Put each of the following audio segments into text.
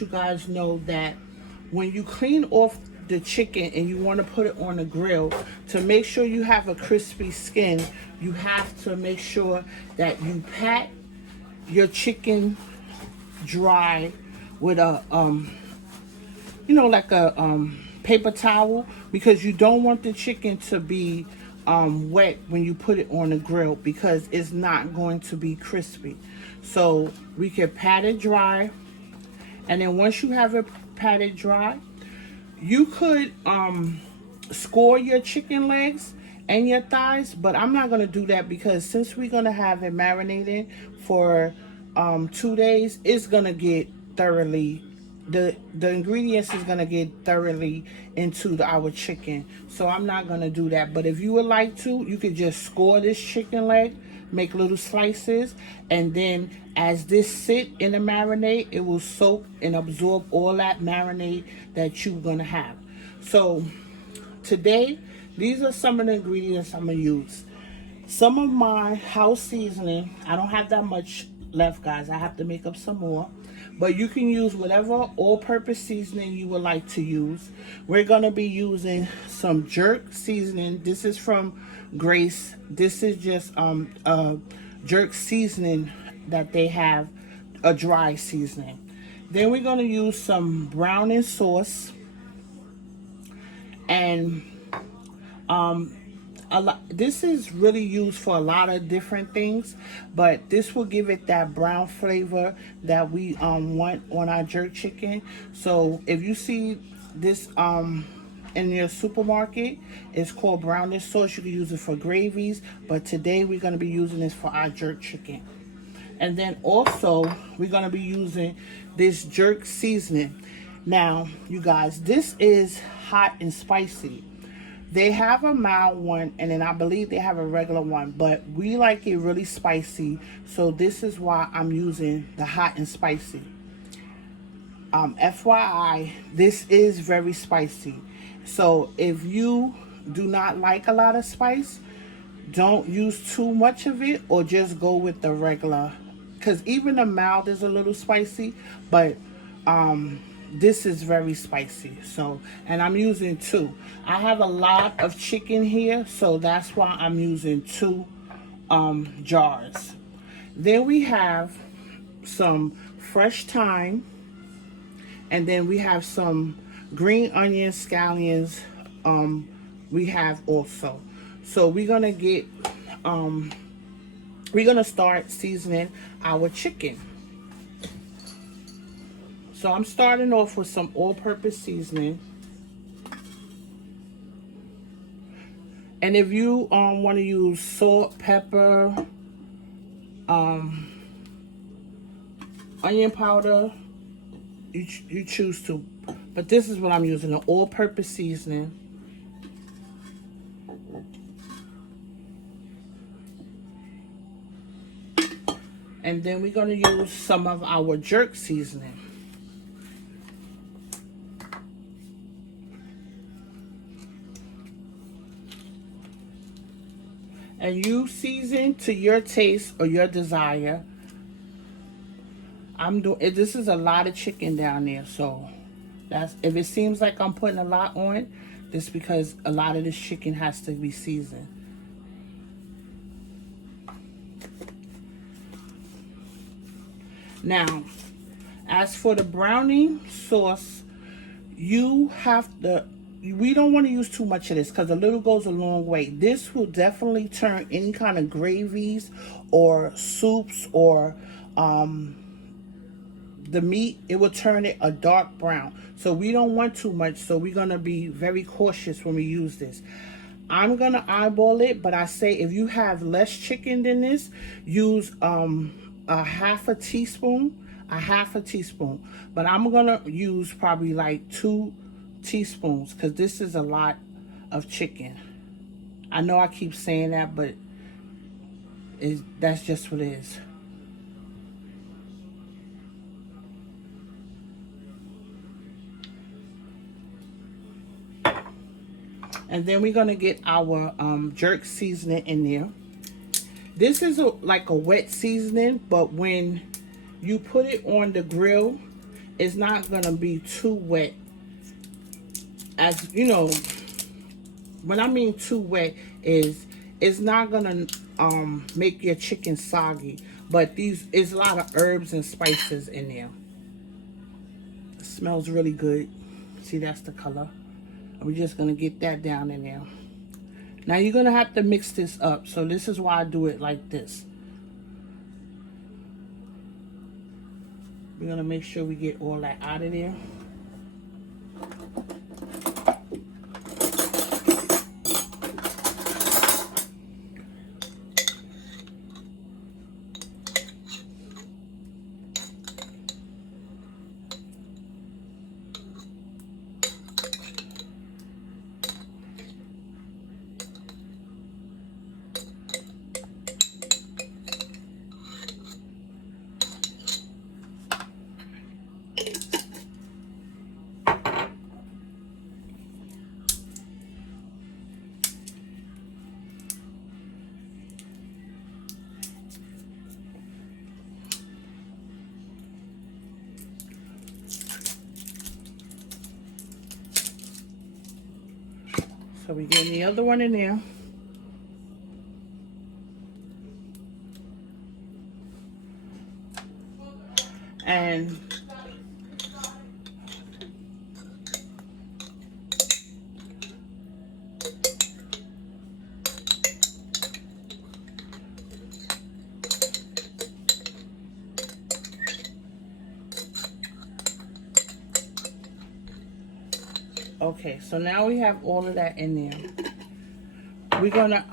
You guys know that when you clean off the chicken and you want to put it on the grill, to make sure you have a crispy skin, you have to make sure that you pat your chicken dry with a like a paper towel, because you don't want the chicken to be wet when you put it on the grill, because it's not going to be crispy. So we can pat it dry, and then once you have it patted dry, you could score your chicken legs and your thighs, but I'm not gonna do that, because since we're gonna have it marinated for 2 days, it's gonna get thoroughly, the ingredients is gonna get thoroughly into our chicken. So I'm not gonna do that. But if you would like to, you could just score this chicken leg, make little slices, and then as this sit in the marinade, it will soak and absorb all that marinade that you're gonna have. So today, these are some of the ingredients I'm gonna use. Some of my house seasoning, I don't have that much left, guys. I have to make up some more. But you can use whatever all-purpose seasoning you would like to use. We're gonna be using some jerk seasoning. This is from Grace. This is just jerk seasoning that they have, a dry seasoning. Then we're gonna use some browning sauce, and this is really used for a lot of different things, but this will give it that brown flavor that we want on our jerk chicken. So if you see this in your supermarket, it's called brownish sauce. You can use it for gravies, but today we're going to be using this for our jerk chicken. And then also we're going to be using this jerk seasoning. Now you guys, this is hot and spicy. They have a mild one, and then I believe they have a regular one, but we like it really spicy, so this is why I'm using the hot and spicy. FYI, this is very spicy. So if you do not like a lot of spice, don't use too much of it, or just go with the regular, because even the mild is a little spicy, but this is very spicy. So, and I'm using 2. I have a lot of chicken here, so that's why I'm using 2 jars. Then we have some fresh thyme, and then we have some green onions, scallions. We have also. So we're gonna start seasoning our chicken. So I'm starting off with some all-purpose seasoning. And if you want to use salt, pepper, onion powder, you choose to. But this is what I'm using, an all-purpose seasoning. And then we're going to use some of our jerk seasoning. And you season to your taste or your desire. This is a lot of chicken down there, so that's, if it seems like I'm putting a lot on, it's because a lot of this chicken has to be seasoned. Now, as for the browning sauce, we don't want to use too much of this, because a little goes a long way. This will definitely turn any kind of gravies or soups or the meat, it will turn it a dark brown. So we don't want too much, so we're going to be very cautious when we use this. I'm going to eyeball it, but I say if you have less chicken than this, use a half a teaspoon. But I'm going to use probably like 2 teaspoons, because this is a lot of chicken. I know I keep saying that, but that's just what it is. And then we're going to get our jerk seasoning in there. This is like a wet seasoning, but when you put it on the grill, it's not gonna be too wet. As you know, when I mean too wet is it's not gonna make your chicken soggy. But these is a lot of herbs and spices in there. It smells really good. See, that's the color. We're just gonna get that down in there. Now you're gonna have to mix this up. So this is why I do it like this. We're gonna make sure we get all that out of there. So we're getting the other one in there. And okay, so now we have all of that in there. We're gonna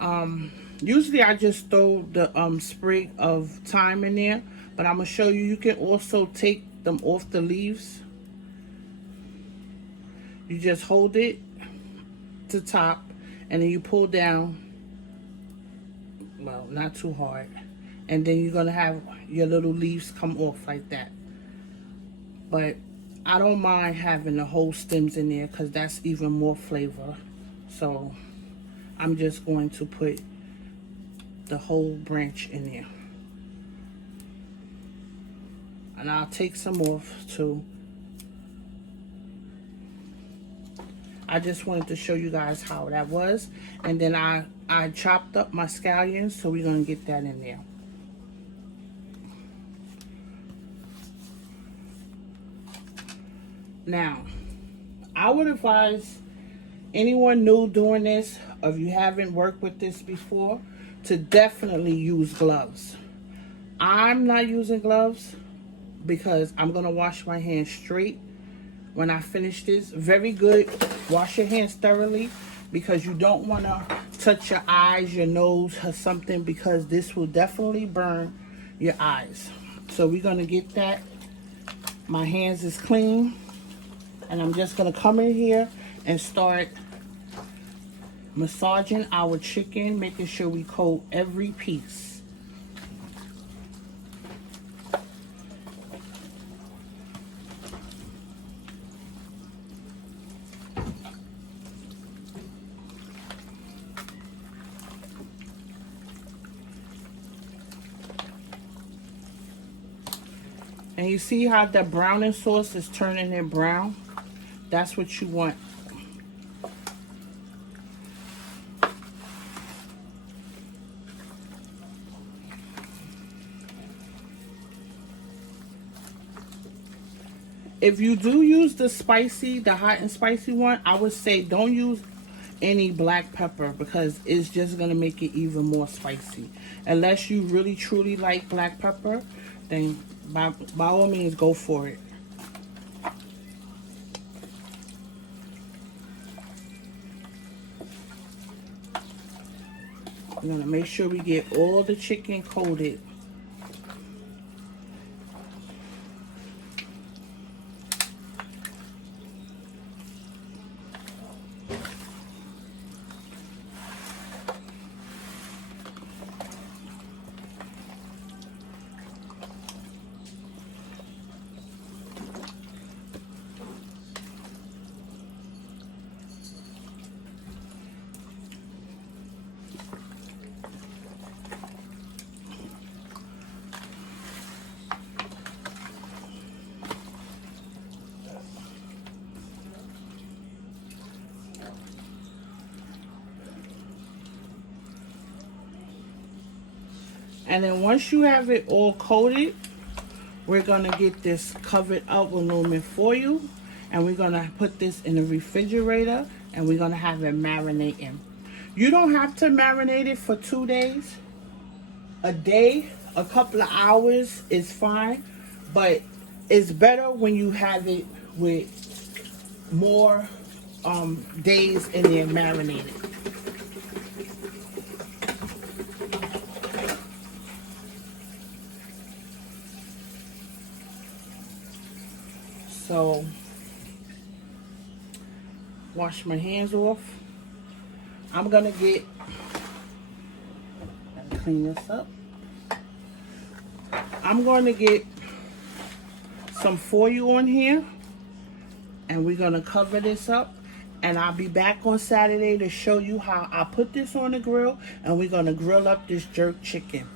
usually I just throw the sprig of thyme in there, but I'm gonna show you you can also take them off the leaves. You just hold it to top and then you pull down, well, not too hard, and then you're gonna have your little leaves come off like that. But I don't mind having the whole stems in there because that's even more flavor. So I'm just going to put the whole branch in there. And I'll take some off too. I just wanted to show you guys how that was. And then I chopped up my scallions, so we're gonna get that in there. Now, I would advise anyone new doing this, or if you haven't worked with this before, to definitely use gloves. I'm not using gloves because I'm gonna wash my hands straight when I finish this. Very good, wash your hands thoroughly because you don't wanna touch your eyes, your nose, or something, because this will definitely burn your eyes. So we're gonna get that. My hands is clean. And I'm just gonna come in here and start massaging our chicken, making sure we coat every piece. And you see how the browning sauce is turning it brown? That's what you want. If you do use the spicy, the hot and spicy one, I would say don't use any black pepper because it's just gonna make it even more spicy. Unless you really truly like black pepper, then by all means go for it. We're gonna make sure we get all the chicken coated. And then once you have it all coated, we're gonna get this covered up with aluminum foil, and we're gonna put this in the refrigerator, and we're gonna have it marinating. You don't have to marinate it for 2 days. A day, a couple of hours is fine, but it's better when you have it with more days in there marinated. So, wash my hands off. I'm gonna clean this up. I'm going to get some foil on here, and we're going to cover this up, and I'll be back on Saturday to show you how I put this on the grill, and we're going to grill up this jerk chicken.